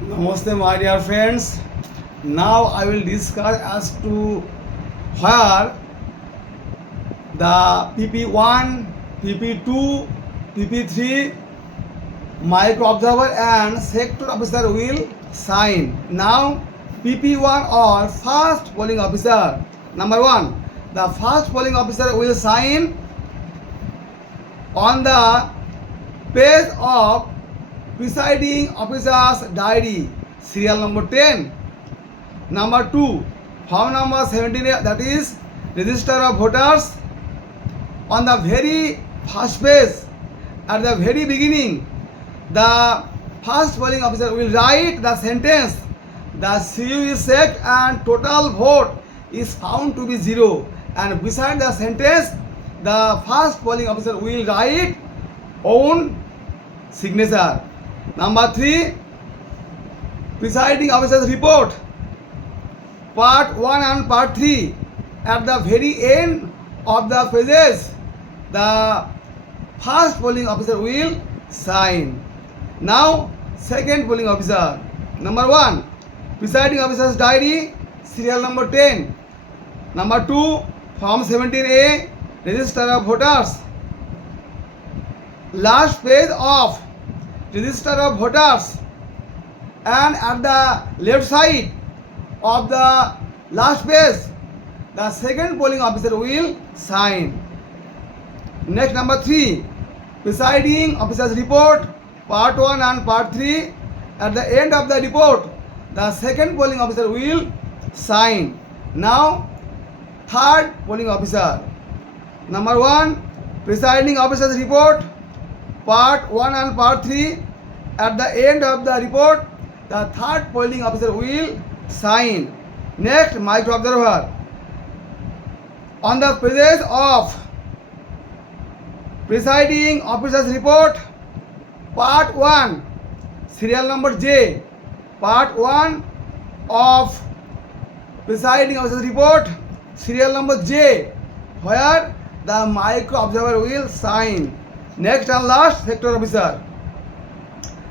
Namaste, my dear friends. Now I will discuss as to where the PP1, PP2, PP3 micro observer and sector officer will sign. Now PP1 or first polling officer. Number 1, the first polling officer will sign on the page of presiding officer's diary, serial number 10. Number 2, form number 17, that is register of voters. On the very first page, at the very beginning, the first polling officer will write the sentence, the CU is checked and total vote is found to be 0. And beside the sentence, the first polling officer will write own signature. Number 3, presiding officer's report, part 1 and part 3. At the very end of the pages, the first polling officer will sign. Now, second polling officer. Number 1, presiding officer's diary, serial number 10. Number 2, form 17A, register of voters. Last page of register of voters, and at the left side of the last page, the second polling officer will sign. Next, number 3, presiding officer's report, part 1 and part 3. At the end of the report, the second polling officer will sign. Now, third polling officer. Number 1, presiding officer's report, part 1 and part 3. At the end of the report, the third polling officer will sign. Next, micro observer. On the pages of presiding officer's report, part 1, serial number J, part 1 of presiding officer's report, serial number J, where the micro observer will sign. Next and last, sector officer.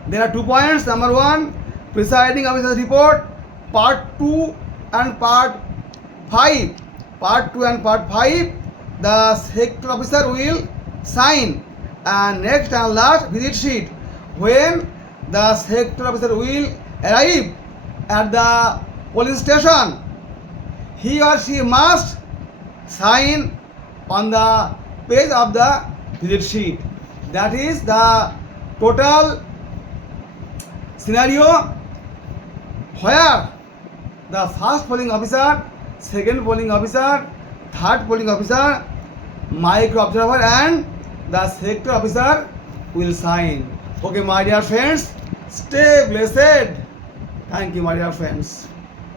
There are 2 points. Number 1, presiding officer's report, part 2 and part 5. Part 2 and part 5, the sector officer will sign. And next and last, visit sheet. When the sector officer will arrive at the polling station, he or she must sign on the page of the visit sheet. That is the total scenario where the first polling officer, second polling officer, third polling officer, micro observer and the sector officer will sign. Okay, my dear friends, stay blessed. Thank you, my dear friends.